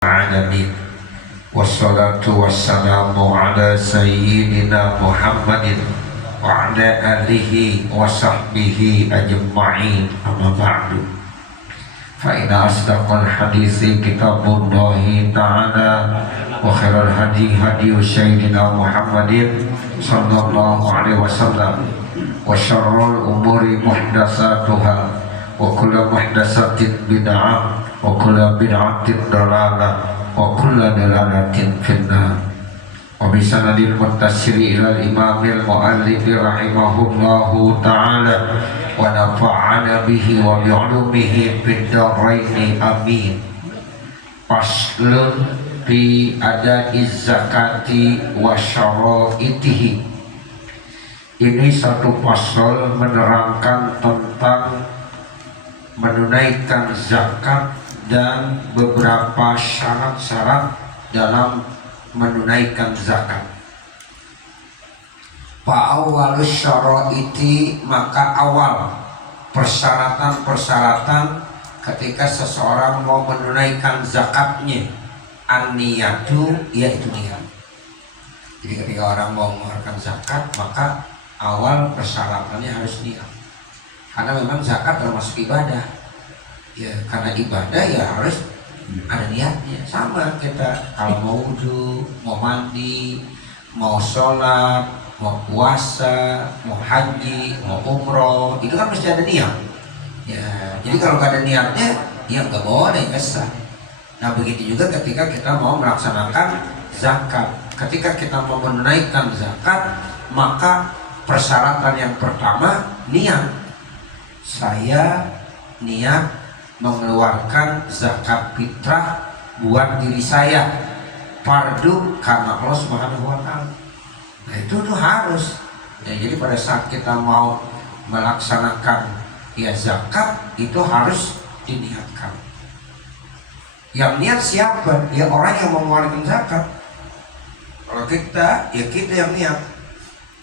العالمين والصلاة والسلام على سيدنا محمد وعلى آله وصحبه أجمعين أما بعد فإن أصدق الحديث كتاب الله تعالى وخير الهدي هدي سيدنا محمد صلى الله عليه وسلم وشر الأمور محدثاتها وكل محدثة بدعة وكل بدعة ضلالة وكل ضلالة في النار وبسند المنتشر إلى الإمام المؤلف رحمه الله تعالى ونفعنا به وبعلومه في الدارين آمين. Faslun fi adai zakati wa syaraitihi. Ini satu pasal menerangkan tentang menunaikan zakat dan beberapa syarat-syarat dalam menunaikan zakat. Fa'awwalus syaraiti, maka awal persyaratan-persyaratan ketika seseorang mau menunaikan zakatnya, an-niyatu, yaitu niat. Jadi ketika orang mau mengeluarkan zakat, maka awal persyaratannya harus niat. Karena memang zakat termasuk ibadah. Ya, karena ibadah ya harus ada niatnya. Sama kita kalau mau wudu, mau mandi, mau sholat, mau puasa, mau haji, mau umroh, itu kan mesti ada niat. Ya, jadi kalau nggak ada niatnya, ya nggak boleh bisa. Nah begitu juga ketika kita mau melaksanakan zakat. Ketika kita mau menunaikan zakat, maka persyaratan yang pertama niat. Saya niat mengeluarkan zakat fitrah buat diri saya, fardu karena Allah Subhanahu wa Ta'ala. Nah itu tuh harus. Ya, jadi pada saat kita mau melaksanakan ya zakat itu harus diniatkan. Yang niat siapa? Ya orang yang mau mengeluarkan zakat. Kalau kita, ya kita yang niat.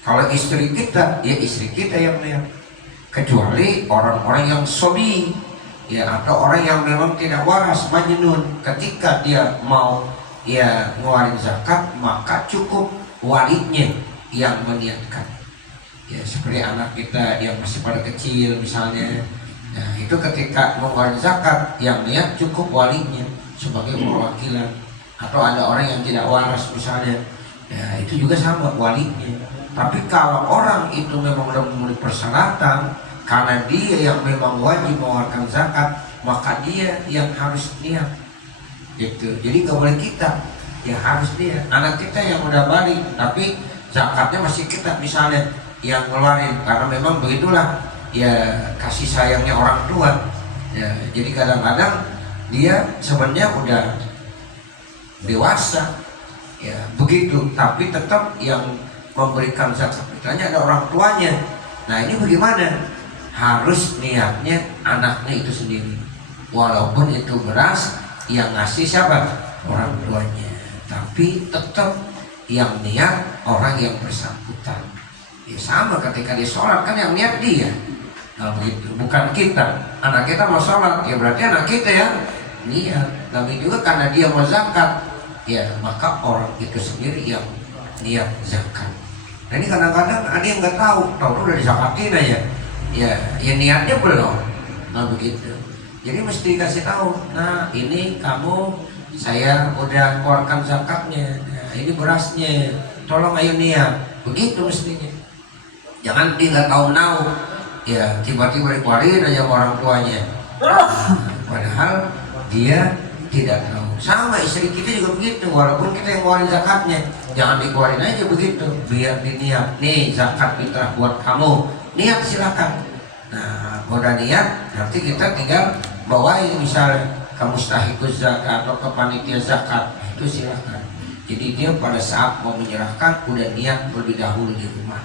Kalau istri kita, ya istri kita yang niat. Kecuali orang-orang yang sobi, ya atau orang yang memang tidak waras, majnun, ketika dia mau ya ngeluarin zakat, maka cukup walinya yang meniatkan. Ya seperti anak kita yang masih pada kecil misalnya, nah itu ketika mengeluarkan zakat, yang niat cukup walinya sebagai perwakilan. Atau ada orang yang tidak waras misalnya, ya itu juga sama walinya. Tapi kalau orang itu memang sudah memenuhi persyaratan, karena dia yang memang wajib mengeluarkan zakat, maka dia yang harus niat. Gitu. Jadi nggak boleh kita, ya harus dia. Anak kita yang udah balik, tapi zakatnya masih kita misalnya yang ngeluarin, karena memang begitulah ya kasih sayangnya orang tua. Ya, jadi kadang-kadang dia sebenarnya udah dewasa, ya begitu, tapi tetap yang memberikan zakat fitrahnya ada orang tuanya. Nah ini bagaimana? Harus niatnya anaknya itu sendiri, walaupun itu beras yang ngasih siapa? Orang tuanya, tapi tetap yang niat orang yang bersangkutan. Ya sama ketika dia sholat kan yang niat dia. Nah begitu, bukan kita. Anak kita mau sholat, ya berarti anak kita yang niat. Tapi juga karena dia mau zakat, ya maka orang itu sendiri yang niat zakat. Nah ini kadang-kadang ada yang nggak tahu udah dizakatin aja. Ya niatnya belum. Nah begitu. Jadi mesti kasih tahu. Nah ini kamu, saya udah keluarkan zakatnya. Nah, ini berasnya. Tolong ayo niat. Begitu mestinya. Jangan dia nggak tahu. Ya tiba-tiba dikeluarin aja orang tuanya. Padahal dia tidak tahu. Sama istri kita juga begitu. Walaupun kita yang ngeluarin zakatnya, jangan dikeluarin aja begitu. Biar diniat. Nih zakat fitrah buat kamu. Niat silakan. Nah, udah niat, nanti kita tinggal bawain misalnya ke mustahiquz zakat atau ke panitia zakat, itu silakan. Jadi dia pada saat mau menyerahkan udah niat terlebih dahulu di rumah.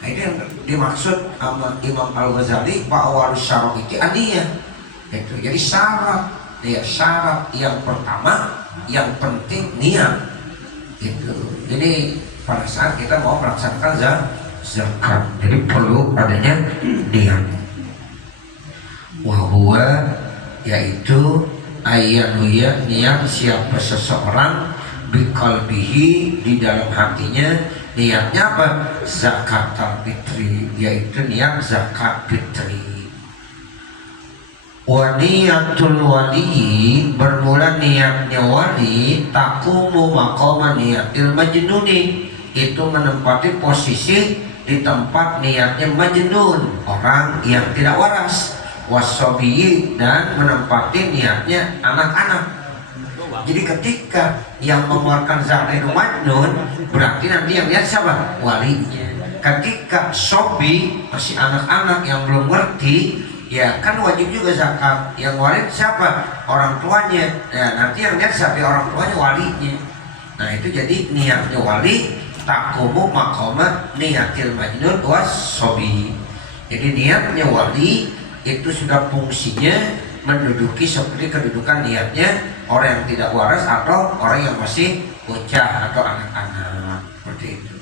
Nah, ini yang dimaksud sama Imam Al-Ghazali, fa'awwalus syaraiti an-niyah. Itu. Jadi syarat yang pertama yang penting niat. Itu. Jadi pada saat kita mau melaksanakan zakat, jadi perlu adanya niat. Wahwa yaitu ayyanuya niat siapa seseorang biqalbihi di dalam hatinya niatnya apa? Zakat al-fitri, yaitu niat zakat fitri. Wa niyatul wali bermula niatnya wali takumu maqama niatil majnuni, itu menempati posisi di tempat niatnya majnun, orang yang tidak waras, wasobiyi, dan menempati niatnya anak-anak. Jadi ketika yang mengeluarkan zakat itu majnun, berarti nanti yang lihat siapa? Walinya. Ketika sobi, masih anak-anak yang belum ngerti, ya kan wajib juga zakat. Yang wali siapa? Orang tuanya. Ya, nanti yang lihat siapa? Orang tuanya, walinya. Nah itu jadi niatnya wali takumu maqama niatil majnun wasobi. Jadi niatnya wali itu sudah fungsinya menduduki seperti kedudukan niatnya orang yang tidak waras atau orang yang masih bocah atau anak-anak, seperti itu.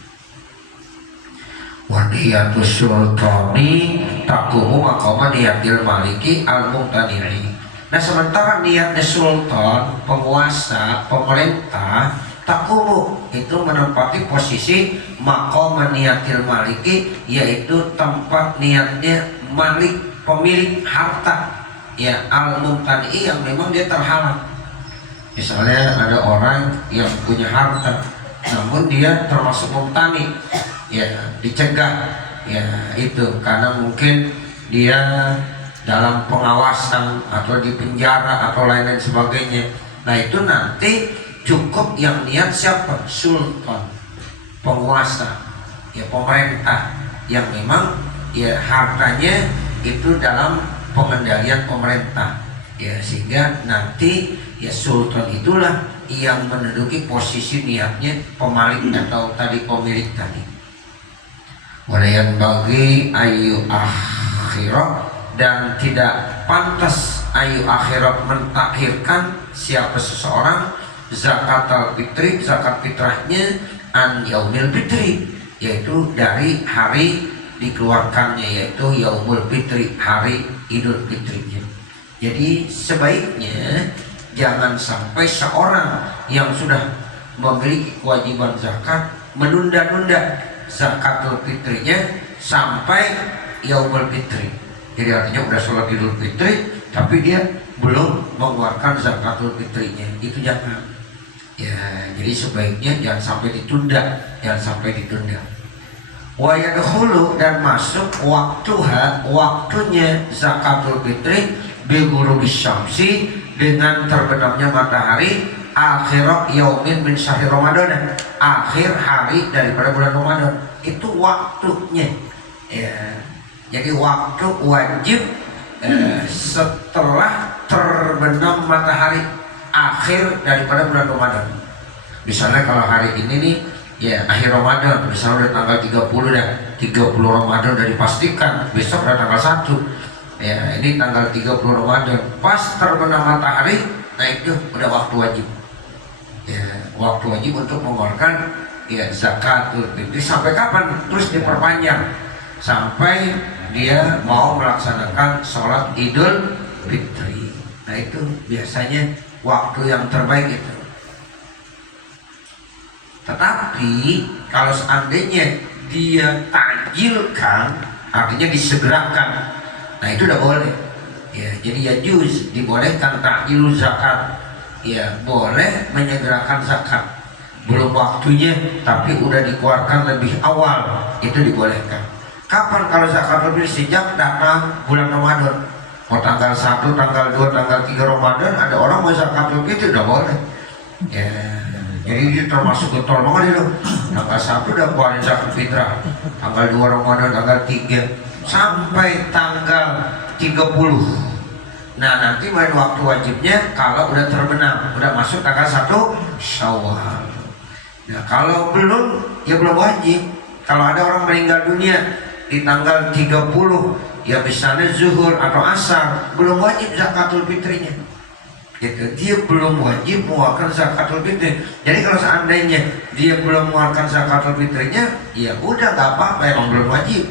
Wa niyatus sultani taqumu maqama niyatil maliki al-muqtadi'i. Nah sementara niatnya sultan, penguasa, pemerintah, taqumu itu menempati posisi maqama niyatil maliki, yaitu tempat niatnya malik, pemilik harta, ya al-muqtadi'i, yang memang dia terhalang. Misalnya ada orang yang punya harta namun dia termasuk mumtani, ya dicegah, ya itu karena mungkin dia dalam pengawasan atau di penjara atau lain-lain sebagainya. Nah itu nanti cukup yang niat siapa? Sultan, penguasa, ya pemerintah, yang memang ya hartanya itu dalam pengendalian pemerintah, ya sehingga nanti ya sultan itulah yang menduduki posisi niatnya pemalik atau tadi pemilik tadi. Walayan bagi ayu akhirat, dan tidak pantas ayu akhirat mentakhirkan siapa seseorang zakat al-fitri, zakat fitrahnya an yaumil fitri, yaitu dari hari dikeluarkannya, yaitu yaumul fitri, hari idul fitrinya. Jadi sebaiknya jangan sampai seorang yang sudah memiliki kewajiban zakat menunda-nunda zakatul fitrinya sampai yaumul fitri. Jadi artinya udah sholat idul fitri tapi dia belum mengeluarkan zakatul fitrinya, itu jangan. Ya, jadi sebaiknya jangan sampai ditunda, Wa yadkhulu, dan masuk waktunya zakatul fitri bi ghurubi syamsi, dengan terbenamnya matahari akhir yaumin min syahri Ramadan, akhir hari daripada bulan Ramadan, itu waktunya. Ya, jadi waktu wajib setelah terbenam matahari akhir daripada bulan Ramadan. Misalnya kalau hari ini nih ya akhir Ramadan, misalnya udah tanggal 30 dah, 30 Ramadan udah dipastikan, besok udah tanggal 1. Ya, ini tanggal 30 Ramadan, pas terbenam matahari, nah itu udah waktu wajib. Ya, waktu wajib untuk mengeluarkan ya zakatul fitri. Sampai kapan? Terus diperpanjang sampai dia mau melaksanakan sholat idul fitri. Nah itu biasanya waktu yang terbaik itu. Tetapi kalau seandainya dia takjilkan, artinya disegerakan, nah itu udah boleh. Ya, jadi ya juz, dibolehkan takjil zakat. Ya, boleh menyegerakan zakat. Belum waktunya tapi udah dikeluarkan lebih awal, itu dibolehkan. Kapan kalau zakat lebih? Sejak datang bulan Ramadan. Mau tanggal 1, tanggal 2, tanggal 3 Ramadan ada orang mau zakat itu udah boleh. Ya, jadi itu termasuk getol banget itu. Tanggal 1 udah keluarin zakat fitrah, tanggal 2 Ramadan, tanggal 3 sampai tanggal 30. Nah nanti mulai waktu wajibnya kalau udah terbenam, udah masuk tanggal 1 Syawal. Nah kalau belum, ya belum wajib. Kalau ada orang meninggal dunia di tanggal 30, ya misalnya zuhur atau asar, belum wajib zakatul fitrinya. Gitu. Dia belum wajib mengeluarkan zakatul fitri. Jadi kalau seandainya dia belum mengeluarkan zakatul fitrinya, ya udah nggak apa-apa, emang belum wajib.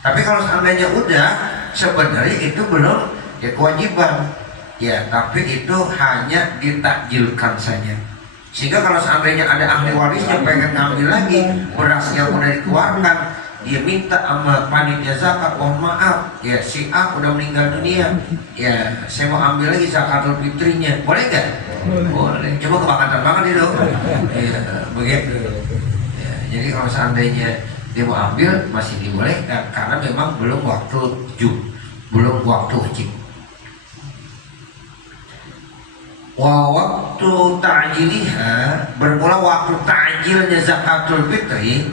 Tapi kalau seandainya udah, sebenarnya itu belum ya kewajiban. ya, tapi itu hanya ditakjilkan saja. Sehingga kalau seandainya ada ahli warisnya pengen ngambil lagi beras yang udah dikeluarkan, dia minta sama panitia zakat, mohon maaf ya, si A udah meninggal dunia, ya saya mau ambil lagi zakatul fitrinya, boleh nggak? Boleh. Coba kebangatan banget itu. Ya, begitu. Ya, jadi kalau seandainya dia mau ambil masih dibolehkan karena memang belum waktu belum waktu wajib. Waktu ta'jiliha, bermula waktu ta'jilnya zakatul fitri,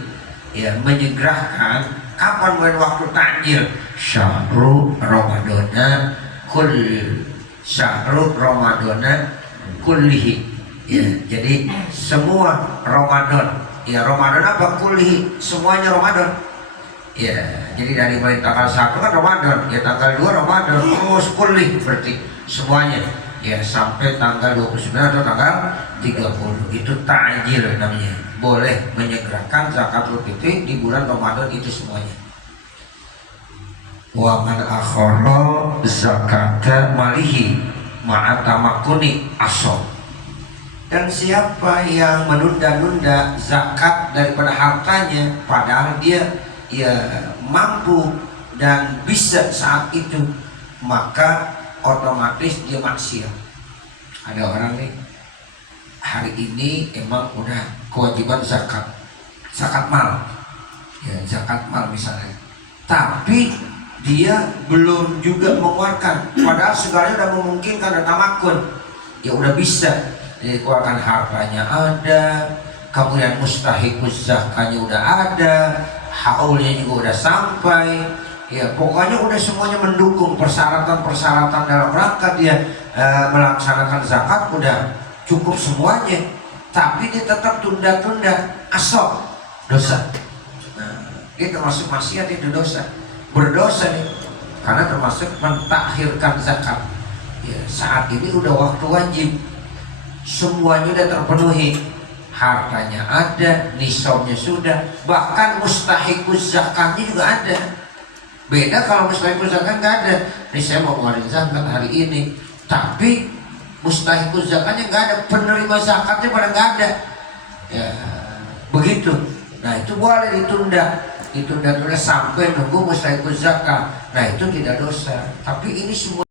ya menyegerakan. Kapan mulai waktu ta'jil? Syahrul Ramadana kullihi, ya, jadi semua Ramadan, ya Ramadan apa kullihi, semuanya Ramadan, ya, jadi dari mulai tanggal 1 kan Ramadan, ya tanggal 2 Ramadan, terus kulli berarti semuanya, ya sampai tanggal 29 atau tanggal 30, itu ta'jil namanya. Boleh menyegerakan zakatul fitri di bulan Ramadan itu semuanya. Wa man akhara zakata malihi ma'atamakuni asob, dan siapa yang menunda-nunda zakat daripada hartanya padahal dia ya mampu dan bisa saat itu, maka otomatis dia maksiat. Ada orang nih hari ini emang udah kewajiban zakat mal, ya zakat mal misalnya, tapi dia belum juga mengeluarkan, padahal segalanya udah memungkinkan dan tamakun, ya udah bisa dikeluarkan, hartanya ada, kemudian mustahikus zakatnya udah ada, haulnya juga udah sampai, ya pokoknya udah semuanya mendukung persyaratan-persyaratan dalam rangka dia melaksanakan zakat udah cukup semuanya, tapi dia tetap tunda-tunda, asal dosa. Nah, dia termasuk maksiat, itu dosa, berdosa nih, karena termasuk mentakhirkan zakat. Ya, saat ini udah waktu wajib, semuanya udah terpenuhi, hartanya ada, nisabnya sudah, bahkan mustahikus zakatnya juga ada. Beda kalau mustahikus zakat nggak ada, nih saya mau ngeluarin zakat hari ini, tapi mustahikus zakatnya nggak ada, penerima zakatnya pada nggak ada, ya begitu. Nah itu boleh ditunda sampai nunggu mustahikus zakat. Nah itu tidak dosa, tapi ini semua